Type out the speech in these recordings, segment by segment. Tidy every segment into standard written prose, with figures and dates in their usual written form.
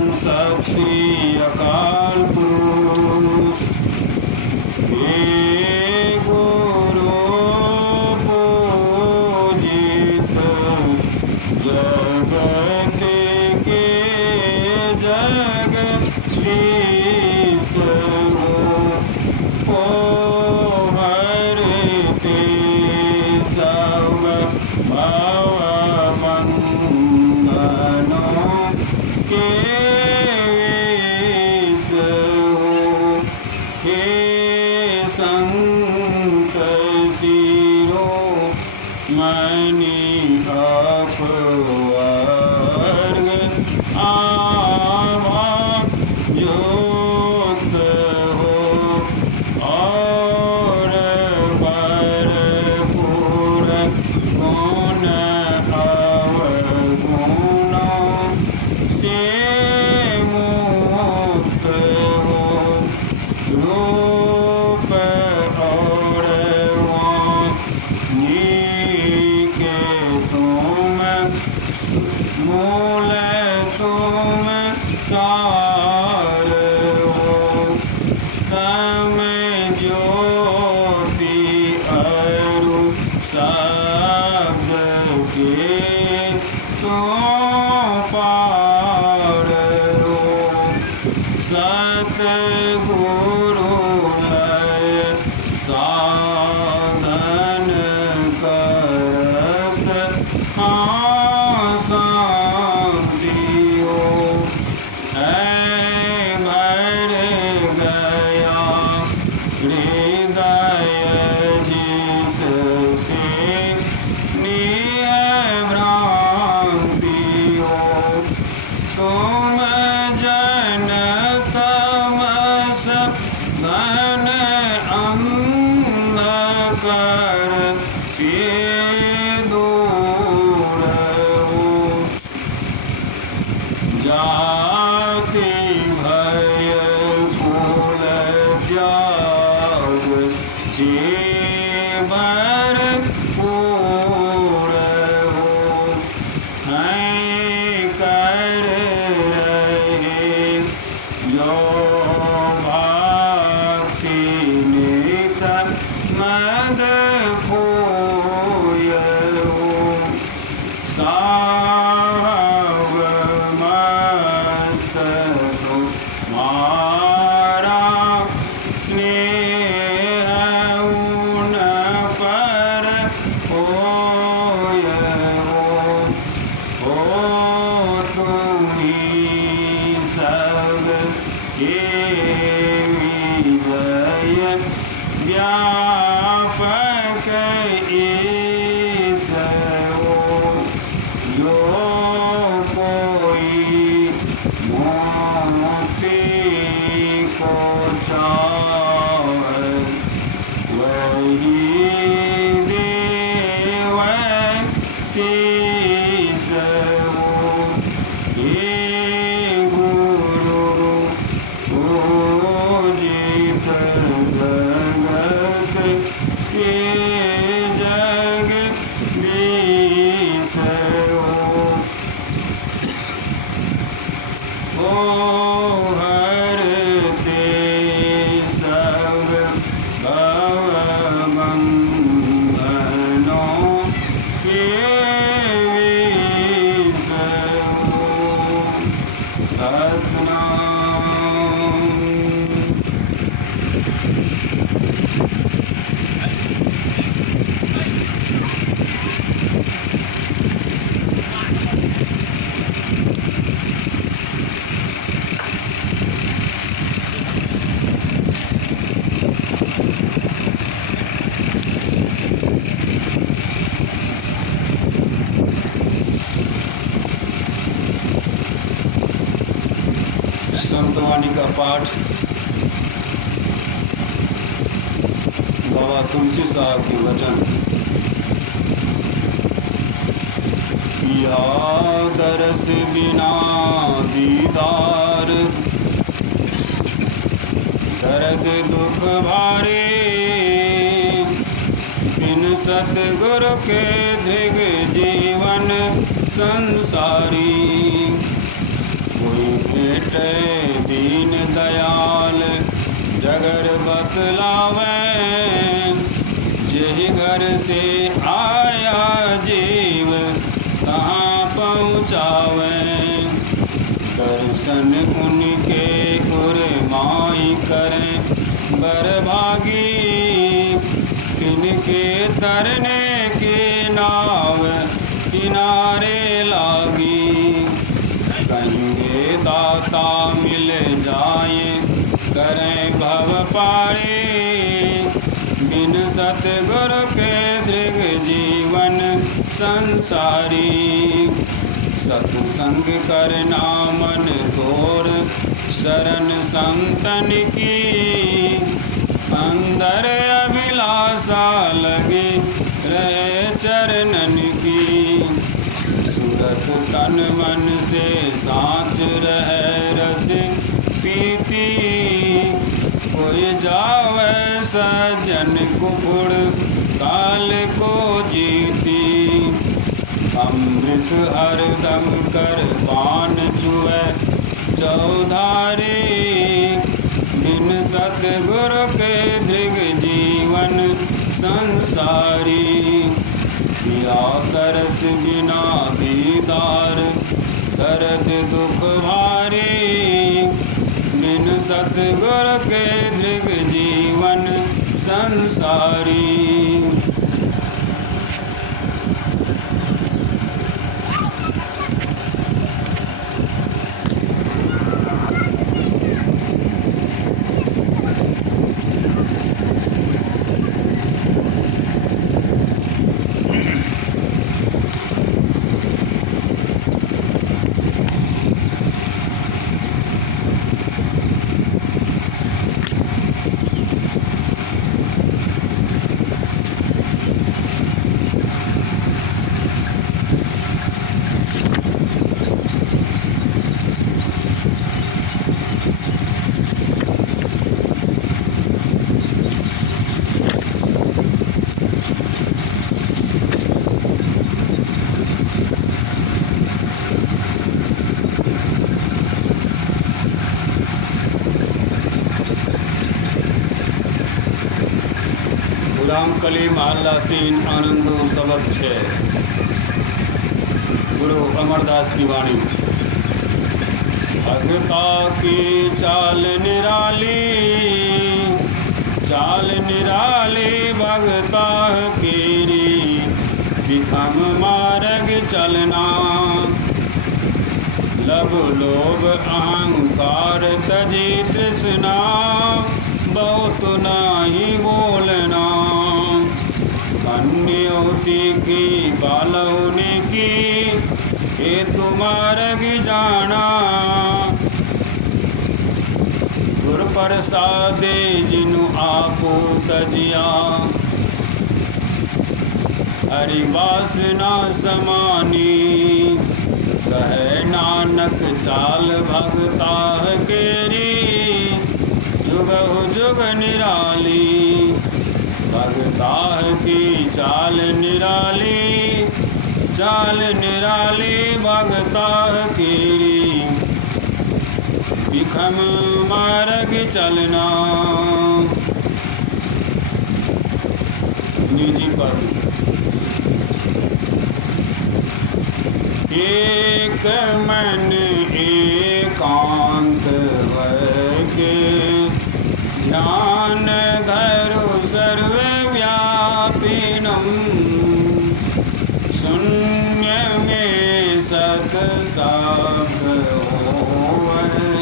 सत श्री अकाल पुरुष। हे गुरु पूजित जगत के जगदीश हो हरते सब भवबंधनों के विष हो। हे संत शिरोमणि अपवर्ग आभायुक्त हो और भरपूर गुण अवगुणों से मुक्त हो। रूप और वाणी के तुम मूल तुम सार हो। तम ज्योति अरु शब्द के तुम पार हो। सतगुरु लय साधन करत शांति हो। भर गया हृदय जिससे भ्रांति हो। तुम जन तमस घन अंधकार के दूर हो। जाति भय कुल त्याग से भरपूर हो। हैं कर रहे जो भक्ति नित मद खोय हो। साव मस्त तुम्हारा स्नेह उन पर होय हो। तुम्ही सब के विजय व्यापक ईश हो। जो कोई मुक्ति को चाहे वही देव शीश हो। हे गुरु पूजित जगत के जगदीश हो हरते सब भवबंधनों के विष हो। सतनाम। संतवाणी का पाठ बाबा तुलसी साहब के वचन। या दरस बिना दीदार दर्द दुख भारी। बिन सतगुरु के दृग जीवन संसारी। कोई मिटे दीन दयाल जगर बतलावे, जेहि घर से आया जीव कहाँ पहुँचावे। दर्शन उनके उर्माई करें बरभागी, किनके तरने के नाव किनारे लागी। कहेंगे दाता मिल जाए करें भव पारे, बिन सतगुरु के दृग जीवन संसारी। सत्संग करना मन तोर शरण संतन की, अंदर अभिलाषा लगे रहे चरणन की। सूरत तन मन से साँच रहे रस पीती, कोई जावे सज्जन कुपुड़ काल को जीती। अमृत हरदम कर पान चुए चौधारी, बिन सतगुरु के दृग जीवन संसारी। या तरस बिना दीदार दर्द दुख भारी, बिन सतगुरु के दृग जीवन संसारी। रामकली महला 3 आनंदो सबक 6। गुरु अमरदास की वाणी। भगता की चाल निराली, चाल निराली भगता केरी, विखम मार्ग चलना। लब लोभ अहंकार तजी तृष्णा, बहुत नाही बोलना। अन्योति की बालौने की, ये तुम्हारग जाना। गुर प्रसादे जिनु आपो तजिया, हरि वासना समानी। कहे नानक चाल भगता केरी, जुगहु जुग निराली। भगता की चाल निराली, चाल निराली भगता की। विखम मार्ग चलना। निजी पद। एक मन एकांत भय के, ध्यान धरु सर्वव्यापिनम्। शून्य में सत शब्द होवै,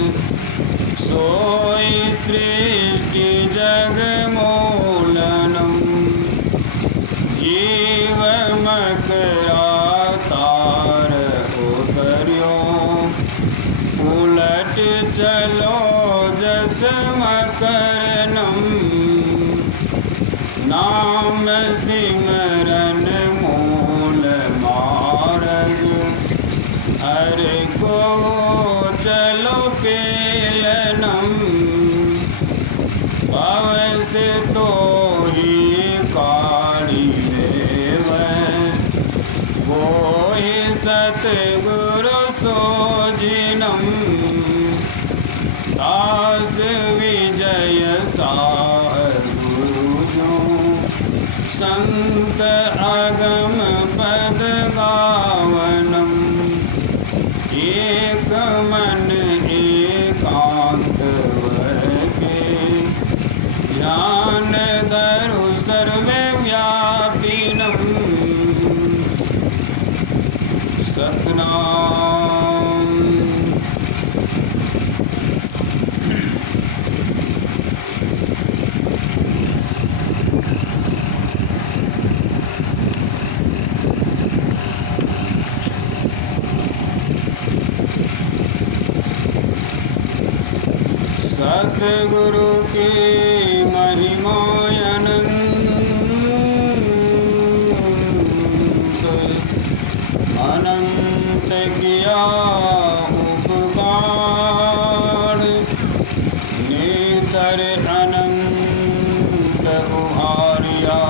सोई सृष्टि जग मूलनम्। जीव मकरा तार उतर्यो, उलट चलो जस मकरनम्। नाम सिमरन मूल मार्ग, हर को चलो पेलनम्। अवश्य तो ही काढ़ी लेवै, वो ही सतगुरु सोजिनम्। विजय गुरु जो संत अगम पद गावनम एक मन एकांत वर के ध्यान धरु सर्वे व्यापिनम सतनाम। सतगुरु की महिमा अनंत अनंत किया उपकार नेतर अनंत उहारिया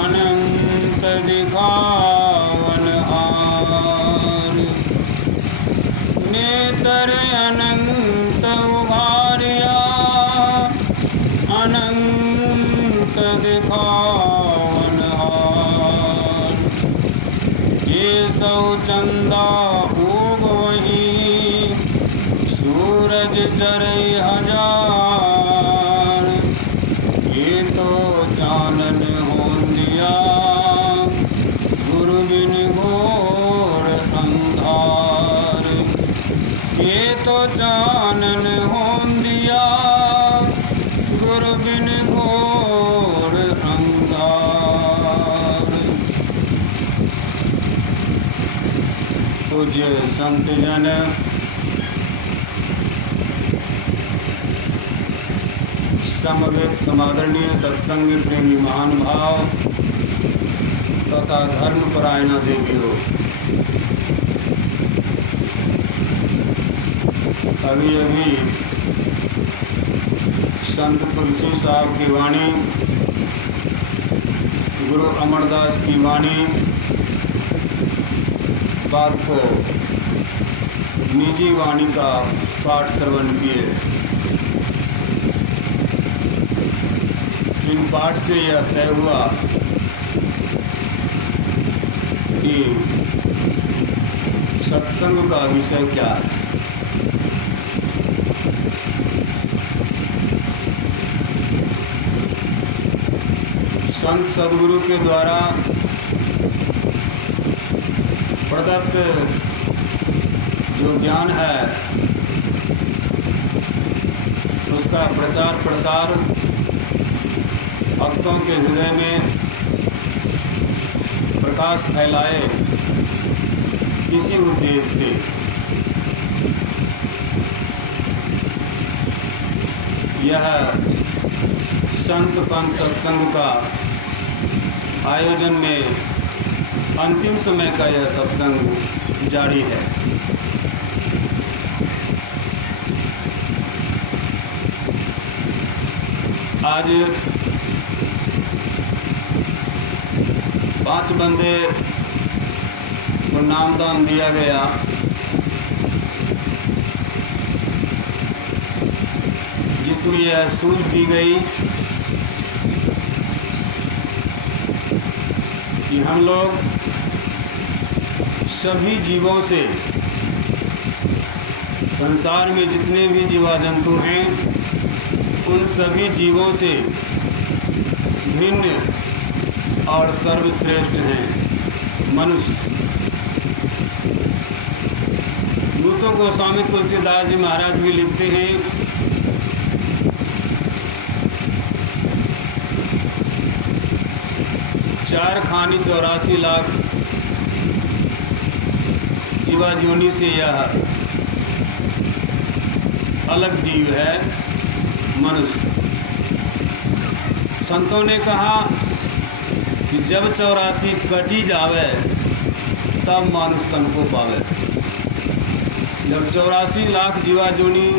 अनंत दिखावन हार नेतर अनंत उभारिया अनंत दिखावन हार ये सौ चंदा उग वही सूरज चरे हजार ये तो चानन हो दिया गुरु बिन घोर अंधार ये तो चानन हो दिया गुरु बिन घोर अंधार। पूज्य संत जन समवेत समादरणीय सत्संग प्रेमी महान भाव तथा धर्मपरायणा देवियों, अभी अभी संत तुलसी साहब की वाणी, गुरु अमरदास की वाणी बात को निजी वाणी का पाठ श्रवण किए। इन पाठ से यह तय हुआ कि सत्संग का विषय क्या है। संत सदगुरु के द्वारा प्रदत्त जो ज्ञान है उसका प्रचार प्रसार भक्तों के हृदय में प्रकाश फैलाए, इसी उद्देश्य से यह संत पंथ सत्संग का आयोजन में अंतिम समय का यह सत्संग जारी है। आज 5 बंदे को नामदान दिया गया। जिसमें यह सूझ दी गई कि हम लोग सभी जीवों से, संसार में जितने भी जीवा जंतु हैं उन सभी जीवों से भिन्न और सर्वश्रेष्ठ हैं मनुष्य। दूतों को स्वामी तुलसीदास जी महाराज भी लिखते हैं, 4 खानी 84 लाख जीवा जोनी से यह अलग जीव है मनुष्य। संतों ने कहा कि जब 84 कटी जावे तब मानुष तन को पावे। जब 84 लाख जीवा जोनी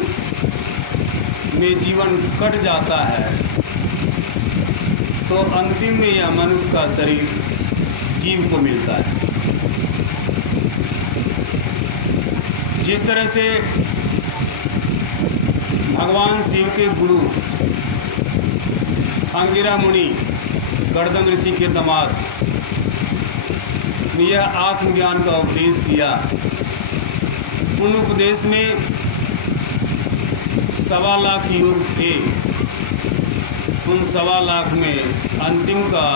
में जीवन कट जाता है तो अंतिम में यह मनुष्य का शरीर जीव को मिलता है। जिस तरह से भगवान शिव के गुरु अंगिरा मुनि गर्दम ऋषि के दामाद ने यह आत्मज्ञान का उपदेश किया। उन उपदेश में 1.25 लाख योग थे। उन 1.25 लाख में अंतिम का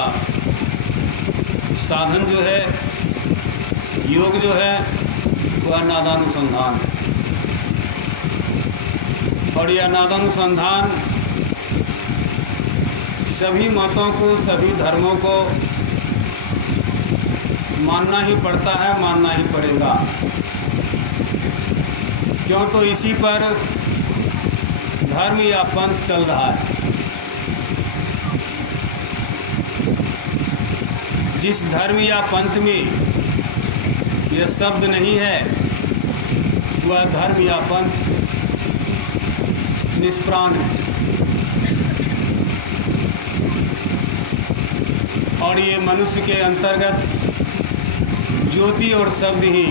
साधन जो है, योग जो है, वह नादानुसंधान। और यह नादानुसंधान सभी मतों को, सभी धर्मों को मानना ही पड़ता है, मानना ही पड़ेगा। क्यों? तो इसी पर धर्म या पंथ चल रहा है। जिस धर्म या पंथ में यह शब्द नहीं है, वह धर्म या पंथ निष्प्राण है। और ये मनुष्य के अंतर्गत ज्योति और शब्द ही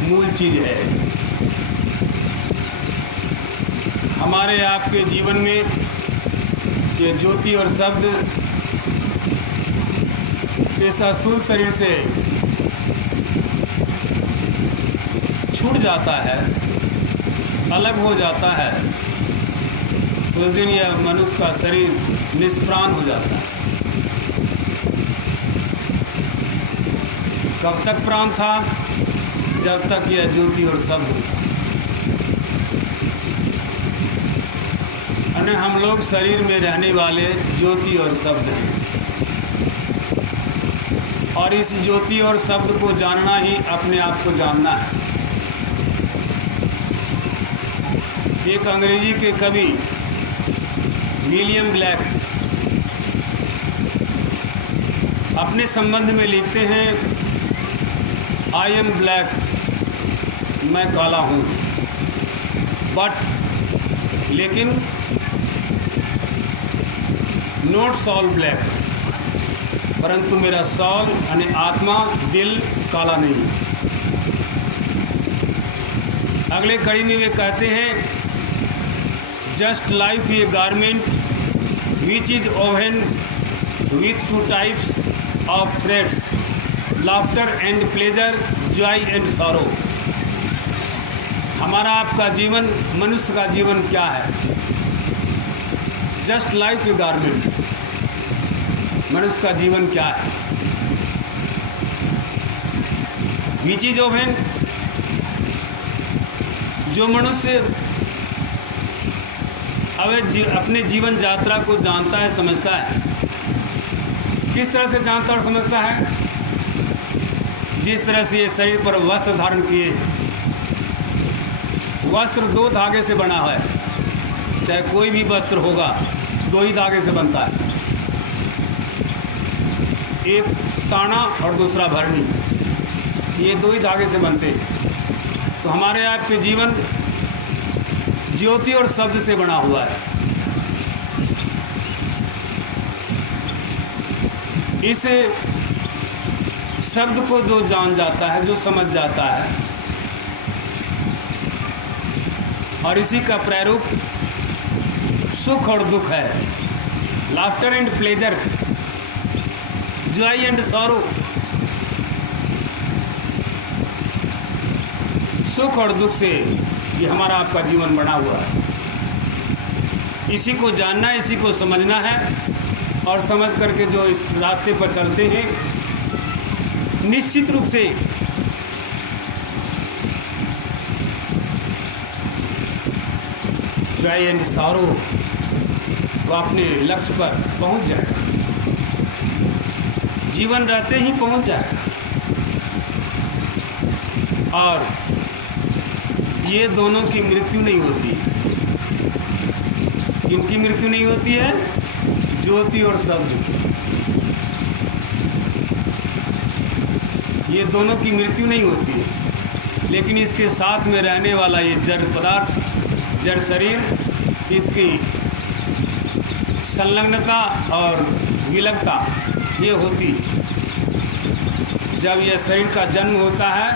मूल चीज़ है। हमारे आपके जीवन में ये ज्योति और शब्द इस स्थूल शरीर से छूट जाता है, अलग हो जाता है, उस दिन यह मनुष्य का शरीर निष्प्राण हो जाता है। कब तक प्राण था? जब तक यह ज्योति और शब्द था। अने हम लोग शरीर में रहने वाले ज्योति और शब्द हैं। और इस ज्योति और शब्द को जानना ही अपने आप को जानना है। एक अंग्रेजी के कवि विलियम ब्लैक अपने संबंध में लिखते हैं, आई एम ब्लैक, मैं काला हूँ, बट लेकिन नॉट सॉल ब्लैक, परंतु मेरा सॉल यानी आत्मा, दिल काला नहीं। अगले कड़ी में वे कहते हैं, just like a garment which is oven with 2 types of threads, laughter and pleasure, Joy and sorrow. हमारा आपका जीवन, मनुष्य का जीवन क्या है? जस्ट लाइक ए गारमेंट, मनुष्य का जीवन क्या है? विच इज ओवन, जो मनुष्य अपने जीवन यात्रा को जानता है, समझता है। किस तरह से जानता और समझता है? जिस तरह से ये शरीर पर वस्त्र धारण किए, वस्त्र 2 धागे से बना है। चाहे कोई भी वस्त्र होगा, 2 ही धागे से बनता है, एक ताना और दूसरा भरनी, ये 2 ही धागे से बनते हैं। तो हमारे आपके जीवन ज्योति और शब्द से बना हुआ है। इस शब्द को जो जान जाता है, जो समझ जाता है, और इसी का प्रारूप सुख और दुख है, laughter and pleasure, Joy and sorrow. सुख और दुख से ये हमारा आपका जीवन बना हुआ है। इसी को जानना है, इसी को समझना है, और समझ करके जो इस रास्ते पर चलते हैं, निश्चित रूप से जॉय एंड सॉरो वो अपने लक्ष्य पर पहुंच जाएगा। जीवन रहते ही पहुंच जाएगा। और ये दोनों की मृत्यु नहीं होती। किनकी मृत्यु नहीं होती है? ज्योति और शब्द। ये दोनों की मृत्यु नहीं होती है, लेकिन इसके साथ में रहने वाला ये जड़ पदार्थ, जड़ शरीर, इसकी संलग्नता और विलगता ये होती। जब यह शरीर का जन्म होता है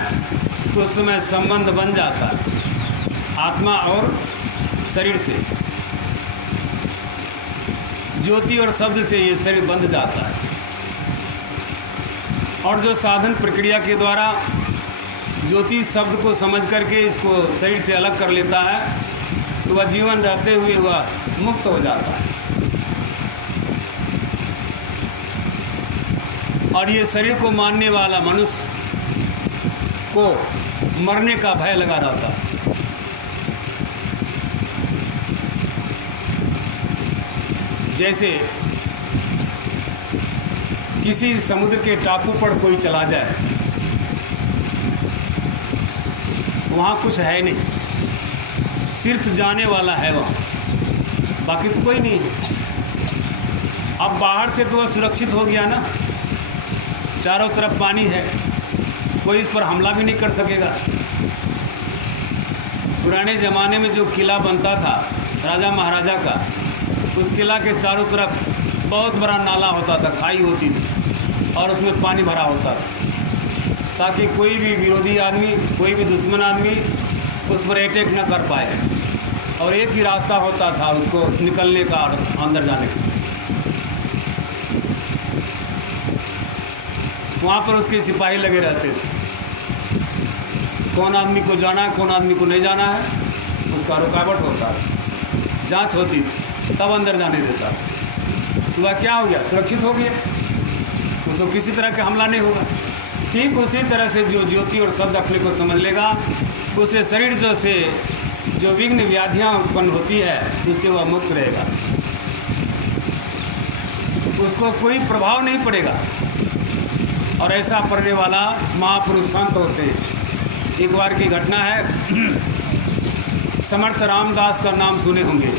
तो उस समय संबंध बन जाता है आत्मा और शरीर से, ज्योति और शब्द से ये शरीर बंध जाता है। और जो साधन प्रक्रिया के द्वारा ज्योति शब्द को समझ करके इसको शरीर से अलग कर लेता है, तो वह जीवन रहते हुए वह मुक्त हो जाता है। और ये शरीर को मानने वाला मनुष्य को मरने का भय लगा रहता है। जैसे किसी समुद्र के टापू पर कोई चला जाए, वहाँ कुछ है नहीं, सिर्फ जाने वाला है वहाँ, बाकी तो कोई नहीं है। अब बाहर से तो वह सुरक्षित हो गया ना, चारों तरफ पानी है, कोई इस पर हमला भी नहीं कर सकेगा। पुराने ज़माने में जो किला बनता था राजा महाराजा का, उस किला के चारों तरफ बहुत बड़ा नाला होता था, खाई होती थी और उसमें पानी भरा होता था, ताकि कोई भी विरोधी आदमी, कोई भी दुश्मन आदमी उस पर अटैक न कर पाए। और एक ही रास्ता होता था उसको निकलने का और अंदर जाने का। वहाँ पर उसके सिपाही लगे रहते थे, कौन आदमी को जाना है, कौन आदमी को नहीं जाना है, उसका रुकावट होता है, जांच होती थी, तब अंदर जाने देता। तो वह क्या हो गया, सुरक्षित हो गया, उसको किसी तरह का हमला नहीं होगा। ठीक उसी तरह से जो ज्योति और शब्द अपने को समझ लेगा, उसे शरीर जो विघ्न व्याधियाँ उत्पन्न होती है, उससे वह मुक्त रहेगा, उसको कोई प्रभाव नहीं पड़ेगा। और ऐसा पढ़ने वाला महापुरुष संत होते हैं। एक बार की घटना है, समर्थ रामदास का नाम सुने होंगे,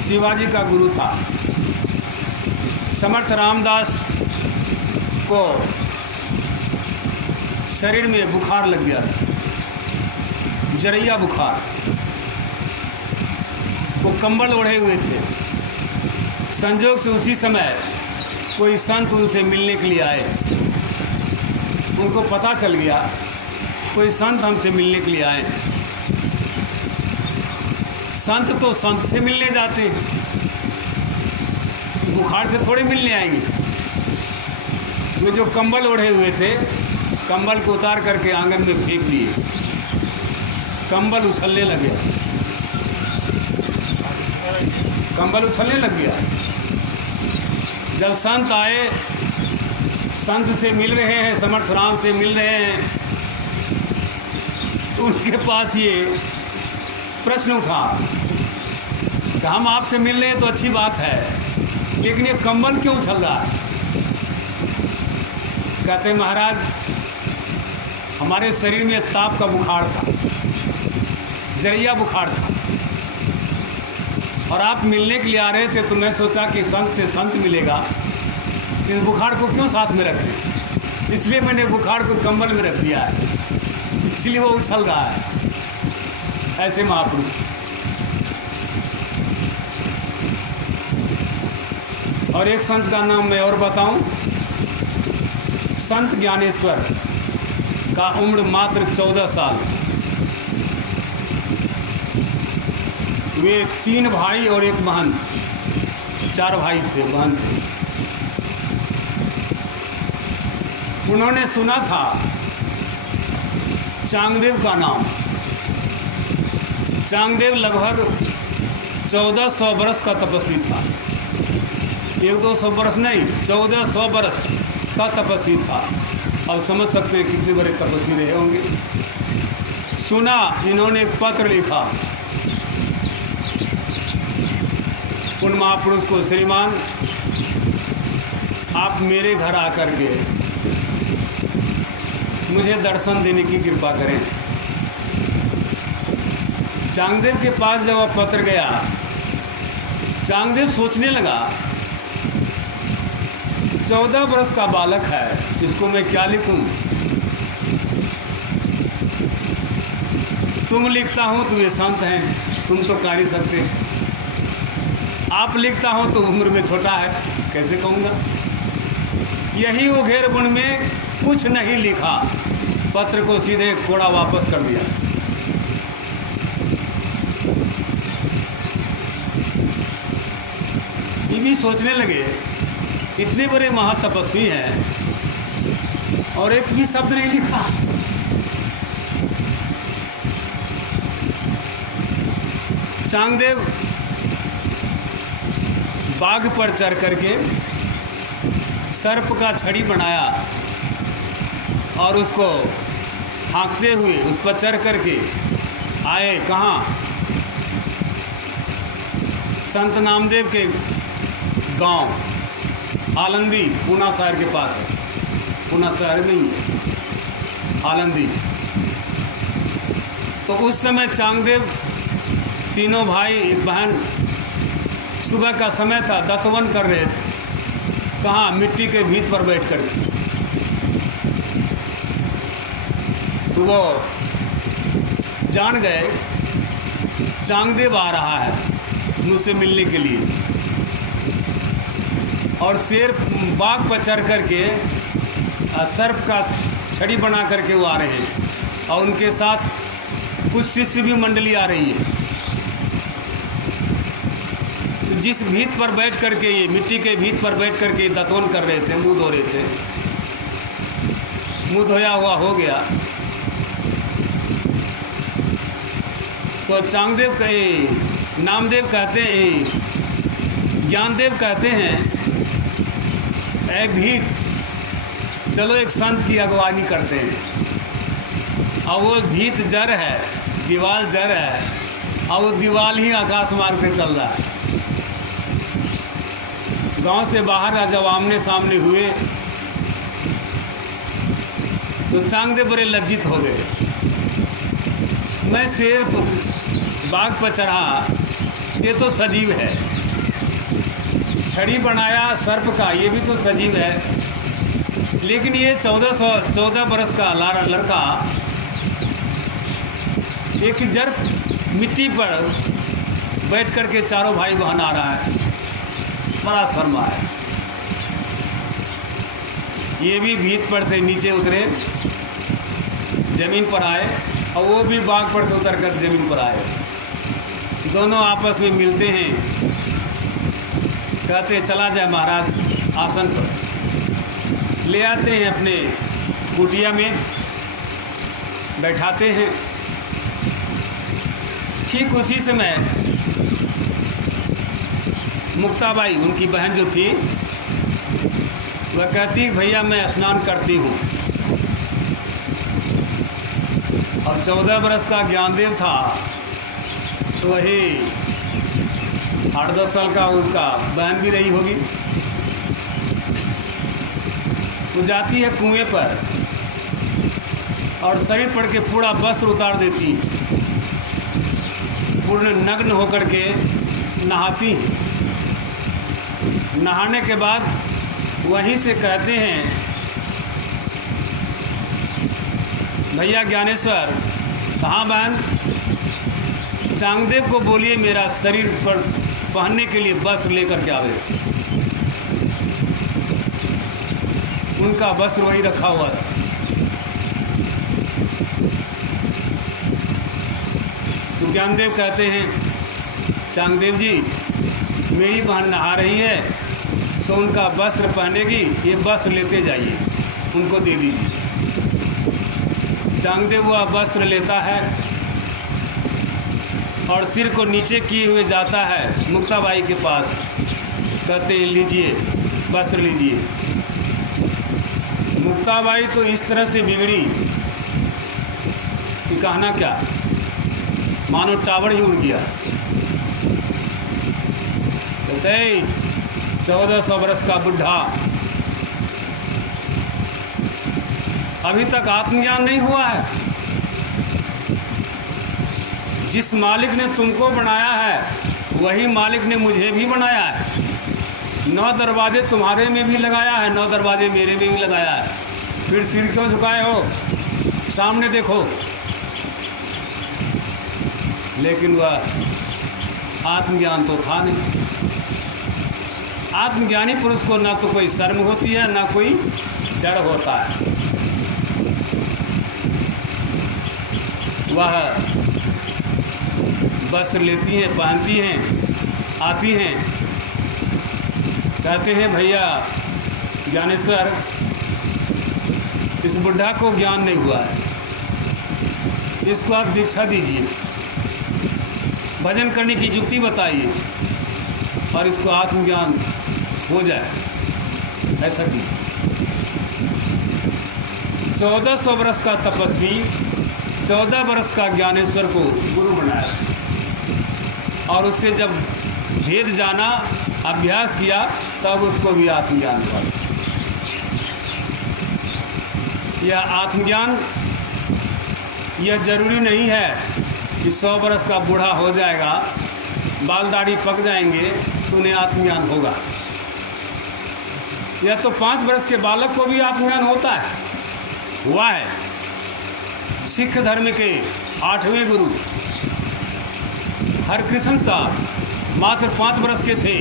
शिवाजी का गुरु था। समर्थ रामदास को शरीर में बुखार लग गया था, जरैया बुखार। वो कंबल ओढ़े हुए थे। संजोग से उसी समय कोई संत उनसे मिलने के लिए आए। उनको पता चल गया कोई संत हमसे मिलने के लिए आए। संत तो संत से मिलने जाते हैं, बुखार से थोड़े मिलने आएंगे। वे जो कंबल ओढ़े हुए थे, कंबल को उतार करके आंगन में फेंक दिए, कंबल उछलने लगे, कंबल उछलने लग गया। जब संत आए, संत से मिल रहे हैं, समर्थ राम से मिल रहे हैं, तो उनके पास ये प्रश्न उठा कि हम आपसे मिल रहे हैं तो अच्छी बात है, लेकिन ये कंबल क्यों उछल रहा है? कहते महाराज, हमारे शरीर में ताप का बुखार था, जरिया बुखार था, और आप मिलने के लिए आ रहे थे, तो मैं सोचा कि संत से संत मिलेगा, इस बुखार को क्यों साथ में रखें, इसलिए मैंने बुखार को कंबल में रख दिया है, इसलिए वो उछल रहा है। ऐसे महापुरुष। और एक संत का नाम मैं और बताऊं, संत ज्ञानेश्वर का उम्र मात्र 14 साल। वे 3 भाई और एक बहन, 4 भाई थे, बहन थे। उन्होंने सुना था चांगदेव का नाम। चांगदेव लगभग 1400 बरस का तपस्वी था, 100-200 बरस नहीं, 1400 बरस का तपस्वी था। अब समझ सकते हैं कितने बड़े तपस्वी रहे होंगे। सुना, इन्होंने एक पत्र लिखा उन महापुरुष को, श्रीमान आप मेरे घर आकर के मुझे दर्शन देने की कृपा करें। चांगदेव के पास जब वह पत्र गया, चांगदेव सोचने लगा 14 बरस का बालक है, इसको मैं क्या लिखूं? तुम लिखता हूं तो वे संत हैं, तुम तो कर ही सकते। आप लिखता हूं तो उम्र में छोटा है, कैसे कहूँगा? यही उघेर बुन में कुछ नहीं लिखा, पत्र को सीधे कोड़ा वापस कर दिया। भी सोचने लगे, इतने बड़े महातपस्वी हैं और एक भी शब्द नहीं लिखा। चांगदेव बाघ पर चढ़ करके सर्प का छड़ी बनाया और उसको हाँकते हुए उस पर चढ़ करके आए। कहाँ? संत नामदेव के गांव आलंदी, पूना शहर के पास है। पूना शहर नहीं है, आलंदी। तो उस समय चांगदेव तीनों भाई एक बहन सुबह का समय था, दत्तवन कर रहे थे। कहाँ? मिट्टी के भीत पर बैठ कर। तो वो जान गए चांगदेव आ रहा है मुझसे मिलने के लिए, और शेर बाघ पर चढ़ करके सर्प का छड़ी बना करके वो आ रहे हैं, और उनके साथ कुछ शिष्य भी मंडली आ रही है। तो जिस भीत पर बैठ करके, ये मिट्टी के भीत पर बैठ करके दत्तवन कर रहे थे, मुंह धो रहे थे, मुंह धोया हुआ हो गया। तो चांगदेव कहे, नामदेव कहते हैं, ज्ञानदेव कहते हैं, ऐ भीत, चलो एक संत की अगवानी करते हैं। और वो भीत जड़ है, दीवाल जड़ है, और वो दीवाल ही आकाश मार्ग से चल रहा है। गांव से बाहर जब आमने सामने हुए तो चांगदेव बड़े लज्जित हो गए। मैं शेर बाघ पर चढ़ा, ये तो सजीव है। छड़ी बनाया सर्प का, ये भी तो सजीव है। लेकिन ये 14 बरस का लड़का एक जड़ मिट्टी पर बैठ करके चारों भाई बहन आ रहा है, बड़ा शर्मा है। ये भी भीत पर से नीचे उतरे, जमीन पर आए, और वो भी बाघ पर से उतर कर जमीन पर आए। दोनों आपस में मिलते हैं, कहते चला जाए महाराज आसन पर। ले आते हैं अपने कुटिया में, बैठाते हैं। ठीक उसी समय मुक्ताबाई, उनकी बहन जो थी, वह कहती भैया मैं स्नान करती हूँ। और 14 बरस का ज्ञानदेव था, तो वही 8-10 साल का उसका बहन भी रही होगी। वो जाती है कुएं पर और शरीर पड़ के पूरा वस्त्र उतार देती, पूर्ण नग्न होकर के नहाती। नहाने के बाद वहीं से कहते हैं भैया ज्ञानेश्वर, कहाँ बहन? चांगदेव को बोलिए मेरा शरीर पर पहनने के लिए वस्त्र लेकर के आवे। उनका वस्त्र वही रखा हुआ था। तो ज्ञानदेव कहते हैं चांगदेव जी, मेरी बहन नहा रही है, सो उनका वस्त्र पहनेगी, ये वस्त्र लेते जाइए, उनको दे दीजिए। चांगदेव वह वस्त्र लेता है और सिर को नीचे किए हुए जाता है मुक्ताबाई के पास। कहते हैं लीजिए वस्त्र लीजिए। मुक्ताबाई तो इस तरह से बिगड़ी कि कहना क्या, मानो टावर ही उड़ गया। कहते 1400 बरस का बुढ़ा, अभी तक आत्मज्ञान नहीं हुआ है। जिस मालिक ने तुमको बनाया है वही मालिक ने मुझे भी बनाया है। 9 दरवाजे तुम्हारे में भी लगाया है, 9 दरवाजे मेरे में भी लगाया है। फिर सिर क्यों झुकाए हो? सामने देखो। लेकिन वह आत्मज्ञान तो था नहीं। आत्मज्ञानी पुरुष को ना तो कोई शर्म होती है, ना कोई डर होता है। वह वस्त्र लेती हैं, पहनती हैं, आती हैं कहते हैं भैया ज्ञानेश्वर, इस बुढ़ा को ज्ञान नहीं हुआ है, इसको आप दीक्षा दीजिए, भजन करने की युक्ति बताइए और इसको आत्मज्ञान हो जाए, ऐसा कीजिए। 1400 वर्ष का तपस्वी 14 वर्ष का ज्ञानेश्वर को गुरु बनाया और उससे जब भेद जाना, अभ्यास किया, तब उसको भी आत्मज्ञान हुआ। यह आत्मज्ञान यह जरूरी नहीं है कि 100 वर्ष का बूढ़ा हो जाएगा, बाल दाढ़ी पक जाएंगे तो उन्हें आत्मज्ञान होगा। यह तो 5 वर्ष के बालक को भी आत्मज्ञान होता है, हुआ है। सिख धर्म के 8वें गुरु हरकृष्ण साहब मात्र 5 वर्ष के थे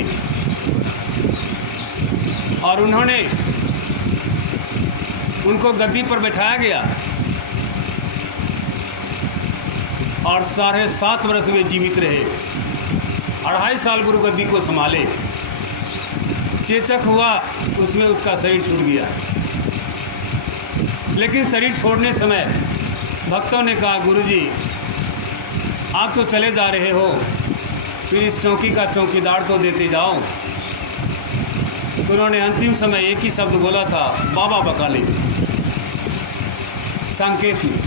और उनको गद्दी पर बैठाया गया और 7.5 वर्ष में जीवित रहे। 2.5 साल गुरु गद्दी को संभाले। चेचक हुआ, उसमें उसका शरीर छूट गया। लेकिन शरीर छोड़ने समय भक्तों ने कहा, गुरुजी आप तो चले जा रहे हो, फिर इस चौकी का चौकीदार तो देते जाओ। तो उन्होंने अंतिम समय एक ही शब्द बोला था, बाबा बकाले, संकेत में।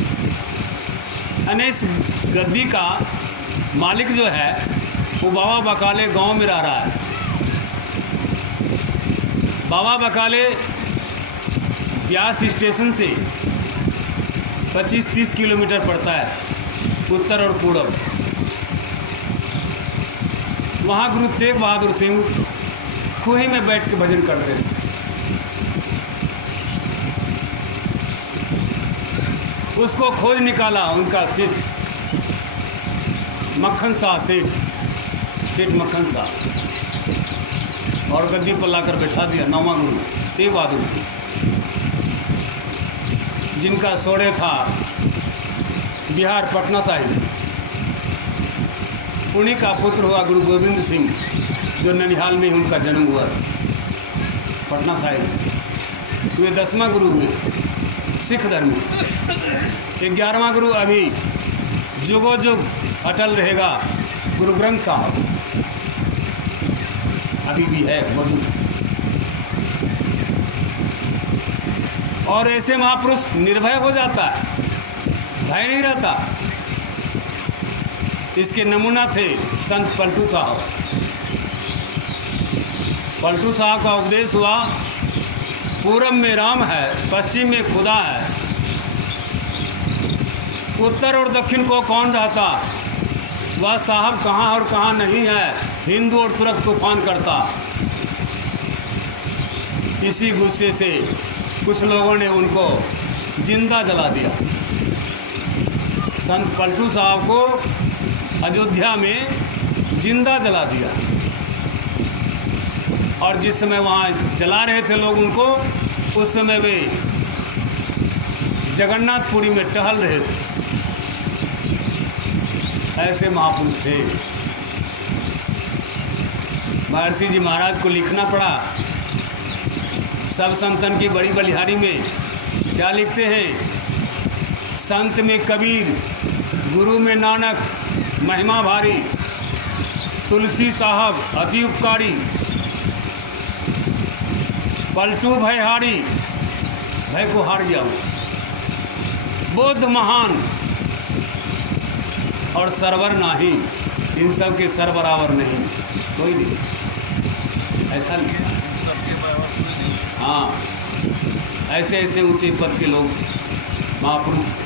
यानी इस गद्दी का मालिक जो है वो बाबा बकाले गांव में रह रहा है। बाबा बकाले ब्यास स्टेशन से 25-30 किलोमीटर पड़ता है उत्तर और पूर्व। वहाँ गुरु तेग बहादुर सिंह खूही में बैठ के भजन करते थे। उसको खोज निकाला उनका शिष्य मक्खन शाह, सेठ मक्खन शाह, और गद्दी पर लाकर बैठा दिया। 9वां गुरु तेग बहादुर सिंह, जिनका सोड़े था बिहार पटना साहिब। उन्हीं का पुत्र हुआ गुरु गोविंद सिंह, जो ननिहाल में उनका जन्म हुआ पटना साहिब। वे 10वां गुरु हुए सिख धर्म में। 11वां गुरु अभी जुगो जुग अटल रहेगा, गुरु ग्रंथ साहब अभी भी है मौजूद। और ऐसे महापुरुष निर्भय हो जाता है, भय नहीं रहता। इसके नमूना थे संत पलटू साहब। पलटू साहब का उपदेश हुआ, पूरब में राम है, पश्चिम में खुदा है, उत्तर और दक्षिण को कौन रहता, वह साहब कहाँ और कहाँ नहीं है, हिंदू और तुरक तूफान करता। इसी गुस्से से कुछ लोगों ने उनको जिंदा जला दिया। संत पलटू साहब को अयोध्या में जिंदा जला दिया। और जिस समय वहाँ जला रहे थे लोग उनको, उस समय वे जगन्नाथपुरी में टहल रहे थे। ऐसे महापुरुष थे। महर्षि जी महाराज को लिखना पड़ा। सब संतन की बड़ी बलिहारी में क्या लिखते हैं, संत में कबीर, गुरु में नानक, महिमा भारी, तुलसी साहब अति उपकारी, पलटू भयहारी, भय को हार गया हूँ, बुद्ध महान और सरवर नाही, इन सब के सर बराबर नहीं, कोई नहीं। ऐसा लिखा। हाँ, ऐसे ऐसे ऊंचे पद के लोग महापुरुष थे।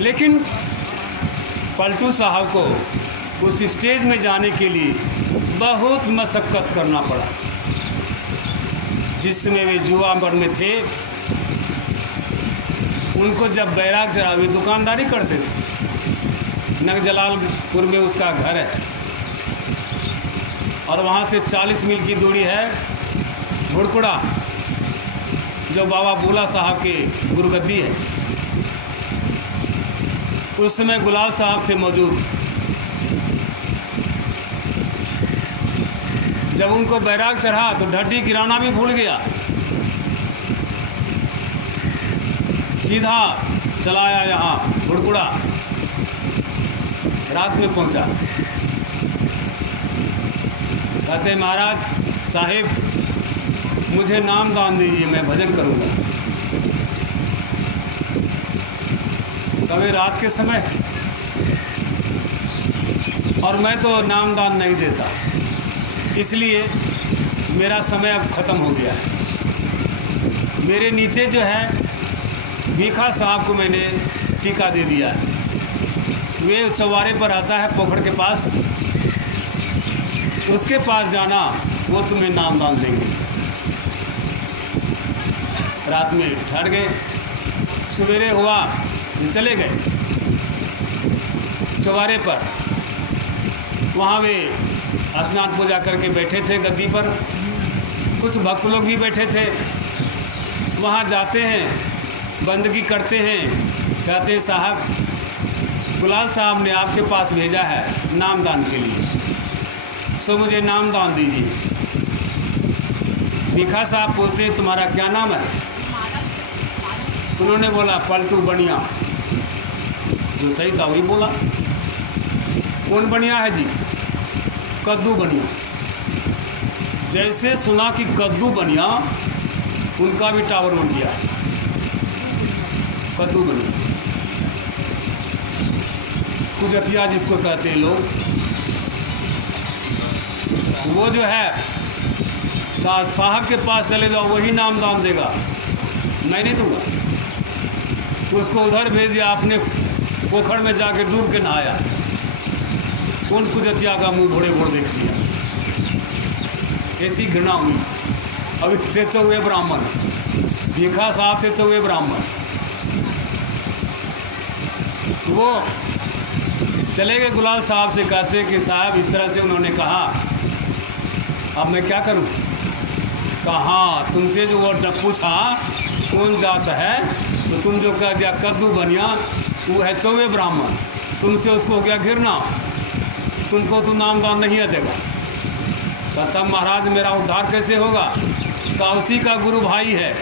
लेकिन पलटू साहब को उस स्टेज में जाने के लिए बहुत मशक्क़त करना पड़ा। जिस समय वे जुआवर में थे, उनको जब बैराग चढ़ा, वे दुकानदारी करते थे। नगजलालपुर में उसका घर है और वहाँ से 40 मील की दूरी है घुड़कुड़ा, जो बाबा बुला साहब के गुरुगद्दी है। उस समय गुलाल साहब थे मौजूद। जब उनको बैराग चढ़ा तो ढड्डी गिराना भी भूल गया, सीधा चला आया यहाँ बुड़कुड़ा, रात में पहुँचा। कहते महाराज साहिब मुझे नाम दान दीजिए, मैं भजन करूँगा। कभी रात के समय, और मैं तो नाम दान नहीं देता, इसलिए मेरा समय अब ख़त्म हो गया है। मेरे नीचे जो है भीखा साहब को मैंने टीका दे दिया है। वे चौबारे पर आता है पोखर के पास, उसके पास जाना, वो तुम्हें नाम दान देंगे। रात में ठहर गए, सवेरे हुआ तो चले गए चौबारे पर। वहाँ वे स्नान पूजा करके बैठे थे गद्दी पर, कुछ भक्त लोग भी बैठे थे। वहाँ जाते हैं, बंदगी करते हैं, कहते हैं साहब गुलाल साहब ने आपके पास भेजा है नाम दान के लिए, सो मुझे नाम दान दीजिए। भीखा साहब पूछते हैं तुम्हारा क्या नाम है? उन्होंने बोला पलटू बनिया। जो सही था वही बोला। कौन बनिया है जी? कद्दू बनिया। जैसे सुना कि कद्दू बनिया, उनका भी टावर उड़ गया। कद्दू बनिया कुजतिया जिसको कहते हैं लोग, वो जो है कहा साहब के पास चले जाओ, वही नाम दान देगा, मैं नहीं दूंगा। उसको उधर भेज दिया, आपने पोखर में जाके डूब के नहाया। उन कुजतिया का मुंह भोड़े भोड़ देख लिया, ऐसी घृणा हुई। अभी थे चौवे ब्राह्मण, भीखा साहब थे चौवे ब्राह्मण। वो चले गए गुलाल साहब से, कहते कि साहब इस तरह से उन्होंने कहा, अब मैं क्या करूं? कहा तुमसे जो वो पूछा कौन जात है, तो तुम जो कह दिया कद्दू बनिया, वो है चौवे ब्राह्मण। तुमसे उसको हो गया घिरना, तुमको तो नाम दान नहीं देगा। कहता महाराज मेरा उद्धार कैसे होगा? तो उसी का गुरु भाई है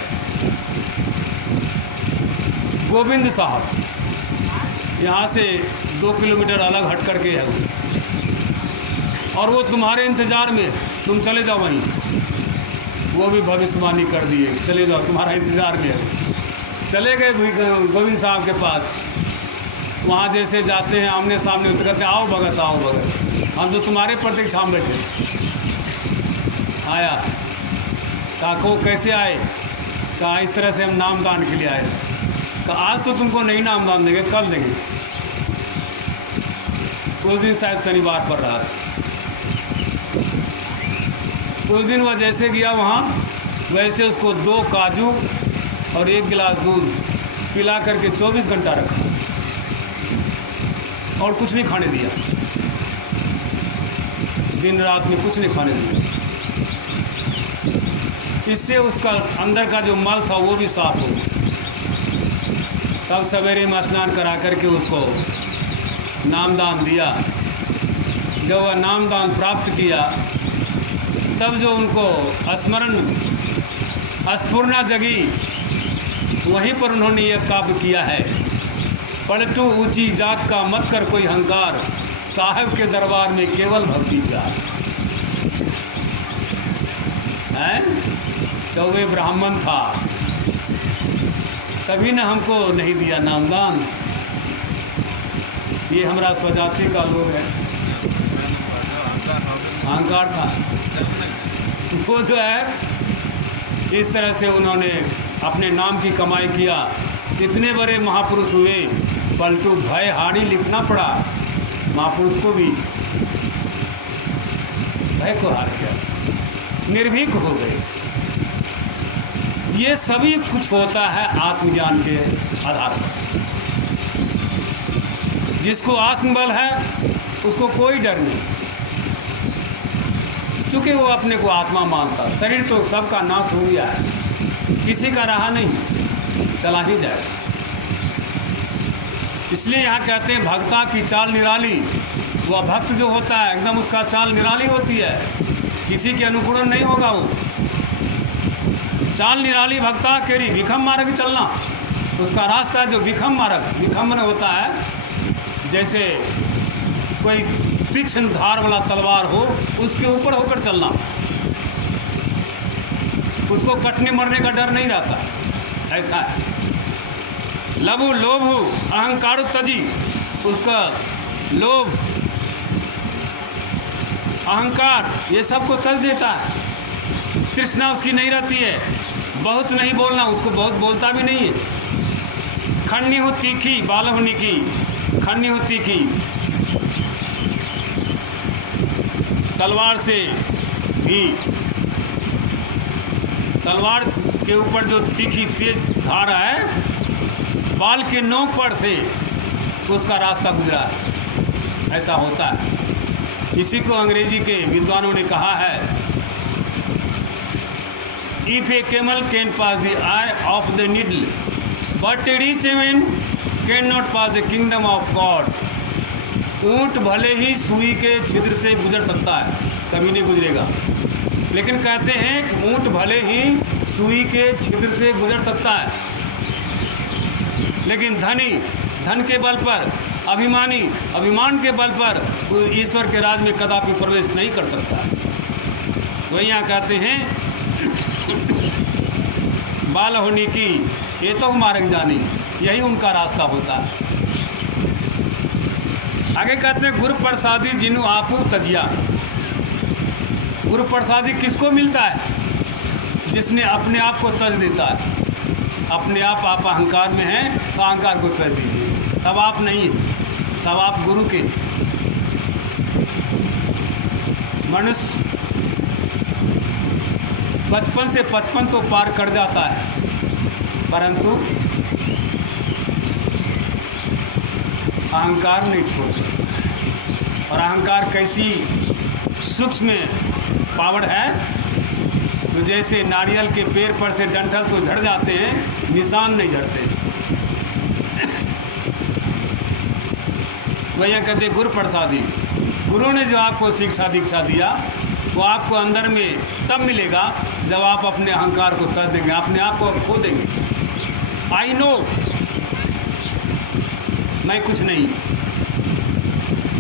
गोविंद साहब, यहाँ से 2 किलोमीटर अलग हट करके है वो, और वो तुम्हारे इंतज़ार में, तुम चले जाओ वहीं। वो भी भविष्यवाणी कर दिए, चले जाओ तुम्हारा इंतज़ार में है। चले गए गोविंद साहब के पास। वहाँ जैसे जाते हैं आमने सामने, तो कहते हैं आओ भगत आओ भगत, हम तो तुम्हारे प्रतीक्षा में बैठे। आया, कहा को कैसे आए? कहा इस तरह से हम नाम दान के लिए आए। कहा आज तो तुमको नहीं नाम दान देंगे, कल देंगे। उस दिन शायद शनिवार पर रहा था। उस दिन वह जैसे गया वहाँ, वैसे उसको 2 काजू और 1 गिलास दूध पिला करके 24 घंटा रखा और कुछ नहीं खाने दिया। दिन रात में कुछ नहीं खाने दिया। इससे उसका अंदर का जो मल था वो भी साफ हो गया। तब सवेरे में स्नान करा करके उसको नामदान दिया। जब वह नामदान प्राप्त किया, तब जो उनको स्मरण स्फुरना जगी, वहीं पर उन्होंने यह काव्य किया है, पलटू ऊंची जात का मत कर कोई हंकार, साहब के दरबार में केवल भक्ति प्यार। हैं? चौवे ब्राह्मण था, तभी न हमको नहीं दिया नामदान। ये हमारा स्वजाति का लोग है, अहंकार था। वो जो है इस तरह से उन्होंने अपने नाम की कमाई किया। कितने बड़े महापुरुष हुए, पलटू भय हाड़ी लिखना पड़ा महापुरुष को भी, भय को हार गया, निर्भीक हो गए। ये सभी कुछ होता है आत्मज्ञान के आधार पर। जिसको आत्मबल है उसको कोई डर नहीं, क्योंकि वो अपने को आत्मा मानता। शरीर तो सबका नाश हो गया है, किसी का रहा नहीं, चला ही जाएगा। इसलिए यहाँ कहते हैं भक्ता की चाल निराली। वह भक्त जो होता है एकदम उसका चाल निराली होती है। किसी के अनुकूलन नहीं होगा वो। चाल निराली भक्ता केरी, विखम मार्ग चलना, उसका रास्ता है जो विखम मार्ग। विखम में होता है जैसे कोई तीक्ष्ण धार वाला तलवार हो, उसके ऊपर होकर चलना, उसको कटने मरने का डर नहीं रहता, ऐसा है। लबु लोभ अहंकार तजी, उसका लोभ अहंकार ये सबको तज देता है। तृष्णा उसकी नहीं रहती है। बहुत नहीं बोलना, उसको बहुत बोलता भी नहीं है। खन्नी हो तीखी बाल होने की, खन्नी हो तीखी, तलवार से भी, तलवार के ऊपर जो तीखी तेज धार है, बाल के नोक पर से उसका रास्ता गुजरा है, ऐसा होता है। इसी को अंग्रेजी के विद्वानों ने कहा है, if A camel can pass the I of the needle but A rich man can not pass the kingdom of God. ऊँट भले ही सुई के छिद्र से गुजर सकता है, कभी नहीं गुजरेगा, लेकिन कहते हैं कि ऊँट भले ही सुई के छिद्र से गुजर सकता है, लेकिन धनी धन के बल पर, अभिमानी अभिमान के बल पर ईश्वर के राज में कदापि प्रवेश नहीं कर सकता। तो यहाँ कहते हैं बाल होने की ये तो मार्ग जानी, यही उनका रास्ता होता है। आगे कहते हैं गुरु प्रसादी जिनु आपू तजिया। गुरु प्रसादी किसको मिलता है? जिसने अपने आप को तज देता है। अपने आप अहंकार में हैं तो अहंकार को तज दीजिए, तब आप नहीं हैं, तब आप गुरु के। मनुष्य 55 से 55 तो पार कर जाता है, परंतु अहंकार नहीं छोड़ सकता। और अहंकार कैसी सूक्ष्म पावर है, तो जैसे नारियल के पेड़ पर से डंठल तो झड़ जाते हैं, निशान नहीं झड़ते। भैया कहते गुरु प्रसादी, गुरु ने जो आपको शिक्षा दीक्षा दिया वो आपको अंदर में तब मिलेगा जब आप अपने अहंकार को तज देंगे, अपने आप को खो देंगे। आई नो, मैं कुछ नहीं,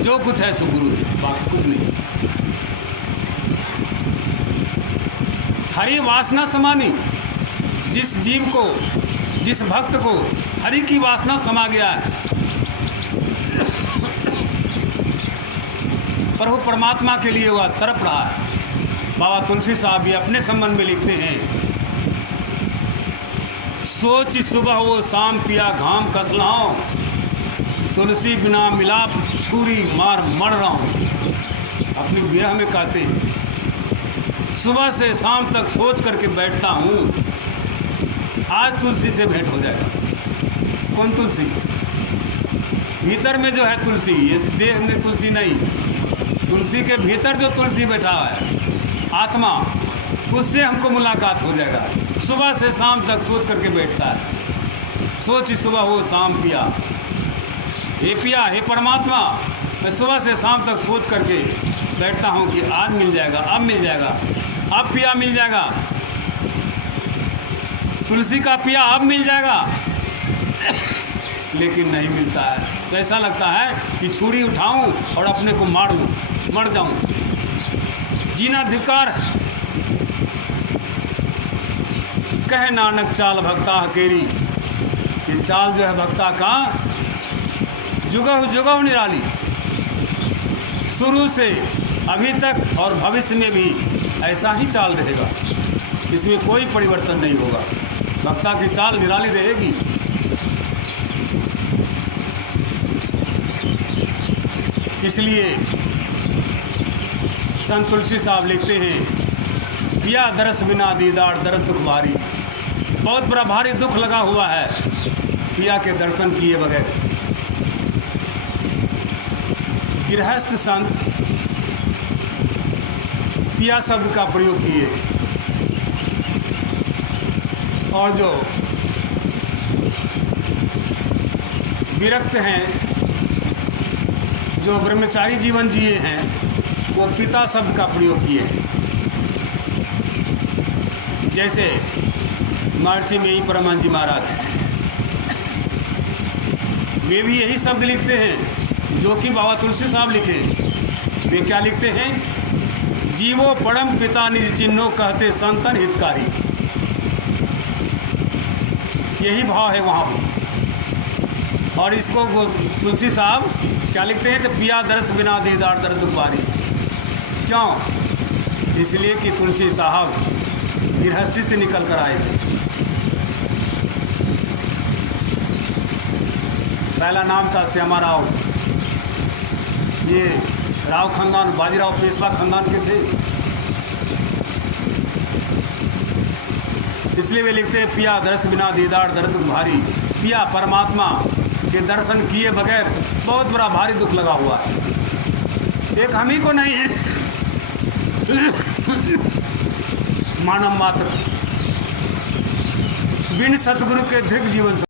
जो कुछ है सो गुरु है, बाकी कुछ नहीं। हरि वासना समानी, जिस जीव को, जिस भक्त को हरि की वासना समा गया है, प्रभु परमात्मा के लिए वह तड़प रहा है। बाबा तुलसी साहब भी अपने संबंध में लिखते हैं, सोच सुबह वो शाम पिया घाम कसलाओ, तुलसी बिना मिलाप छुरी मार मर रहा हूँ। अपनी विरह में कहते हैं, सुबह से शाम तक सोच करके बैठता हूँ, आज तुलसी से भेंट हो जाएगा। कौन तुलसी? भीतर में जो है तुलसी, ये देह में तुलसी नहीं। तुलसी के भीतर जो तुलसी बैठा है आत्मा, उससे हमको मुलाकात हो जाएगा। सुबह से शाम तक सोच करके बैठता है। सोच सुबह हो शाम पिया, हे पिया हे परमात्मा, मैं सुबह से शाम तक सोच करके बैठता हूँ कि आज मिल जाएगा, अब मिल जाएगा, अब पिया मिल जाएगा, तुलसी का पिया अब मिल जाएगा। लेकिन नहीं मिलता है। तो ऐसा लगता है कि छुरी उठाऊं और अपने को मार लूं, मर जाऊं। जीना धिक्कार। कहे नानक चाल भक्ता केरी, ये चाल जो है भक्ता का जुगह जुगह निराली, शुरू से अभी तक और भविष्य में भी ऐसा ही चाल रहेगा, इसमें कोई परिवर्तन नहीं होगा। भक्ता की चाल निराली रहेगी। इसलिए संत तुलसी साहब लिखते हैं, पिया दरस बिना दीदार दर्द दुख भारी। बहुत बड़ा भारी दुख लगा हुआ है पिया के दर्शन किए बगैर। गृहस्थ संत पिया शब्द का प्रयोग किए, और जो विरक्त हैं, जो ब्रह्मचारी जीवन जिए हैं, वो पिता शब्द का प्रयोग किए। जैसे महर्षि में ही परमहंस जी महाराज, वे भी यही शब्द लिखते हैं जो कि बाबा तुलसी साहब लिखे। वे क्या लिखते हैं? जीवो परम पिता निज चिन्हो कहते संतन हितकारी। यही भाव है वहाँ पर। और इसको तुलसी साहब क्या लिखते हैं? तो पिया दर्श बिना दीदार दर्द दुख भारी। क्यों? इसलिए कि तुलसी साहब गृहस्थी से निकल कर आए थे। पहला नाम था श्यामा राव। ये राव खानदान, बाजीराव पेशवा खानदान के थे, इसलिए वे लिखते हैं पिया दर्श बिना दीदार दर्द दुख भारी। पिया परमात्मा के दर्शन किए बगैर बहुत बड़ा भारी दुख लगा हुआ है। एक हम ही को नहीं है, मानव मात्र बिन सतगुरु के दीर्घ जीवन